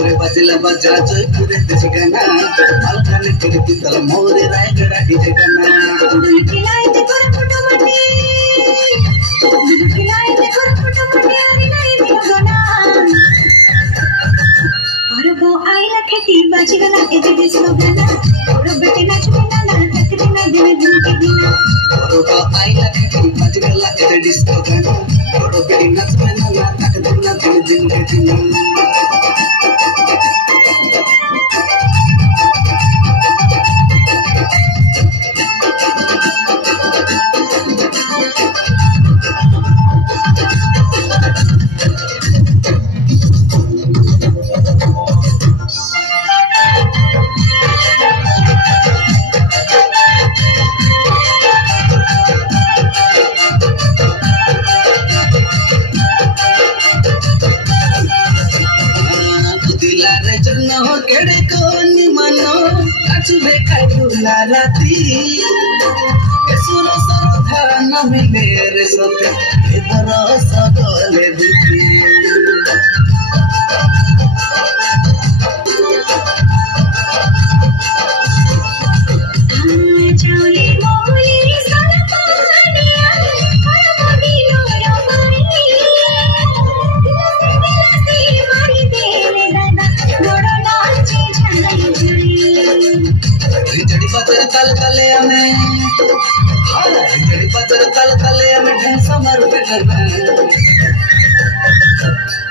जयपुरे बाजिला बाजा जयपुरे देश गाना मालकाने तेरे पितल मोरे रायगढ़ डीजे गाना खिलाए ते कर फोटो मटे खिलाए ते कर फोटो मटे अरे नहीं दियो गाना और वो आइला खेती बाजी गाना ए जे डिस्को गाना और बेटे नाच बिना ना तकरी ना दिन दिन के बिना और वो आइला खेती बाजी गाना ए जे डिस्को गाना और बेटे नाच बिना ना तकरी ना दिन दिन के बिना केड़े कोनी मनो नाचबे खाइबुला राती एसुरो सरधा न मिले रे सते एदर सगले बुती चावली मोली सरपानिया हर मोदी लोरा मारी दिलसे मारी देने दादा गोड़ो नाचे छाई जुई रिजड़ी बजर तल तले हमें रिजड़ी बजर तल तले हमें ढेंसा मार पे करना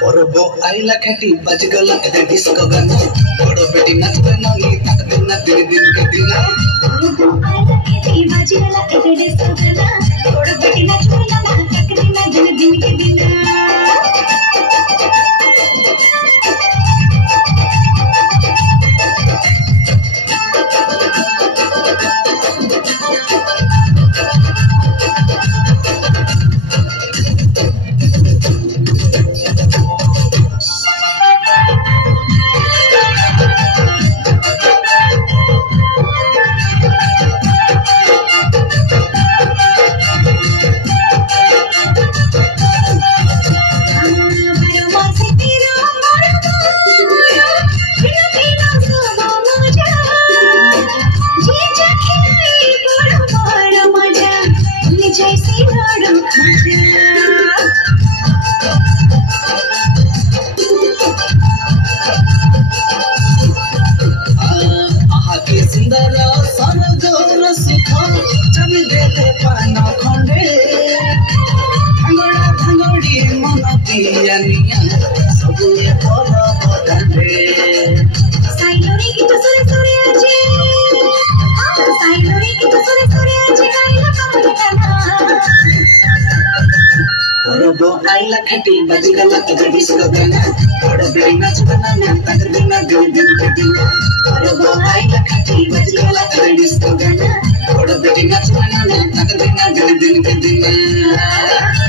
और वो आइला खेती बज गला ए डिस्को गाना बड़ो बेटी नाच बना नी तक दिन दिन दिन के दिन आइला खेती बज गला ए डिस्को गाना बड़ो बेटी नाच बना ना तक दिन दिन के दिन सबुए बोलो बदले साइलोरी की तो सुरे सुरे आजे साइलोरी की तो सुरे सुरे आजे आइला कमल गाना और वो आइला खेती बज गला ए डिस्को गाना बड़ो बेटी नाच बना ना तक दिन दिन के दिन और वो आइला खेती बज गला ए डिस्को गाना बड़ो बेटी नाच बना ना तक दिन के दिन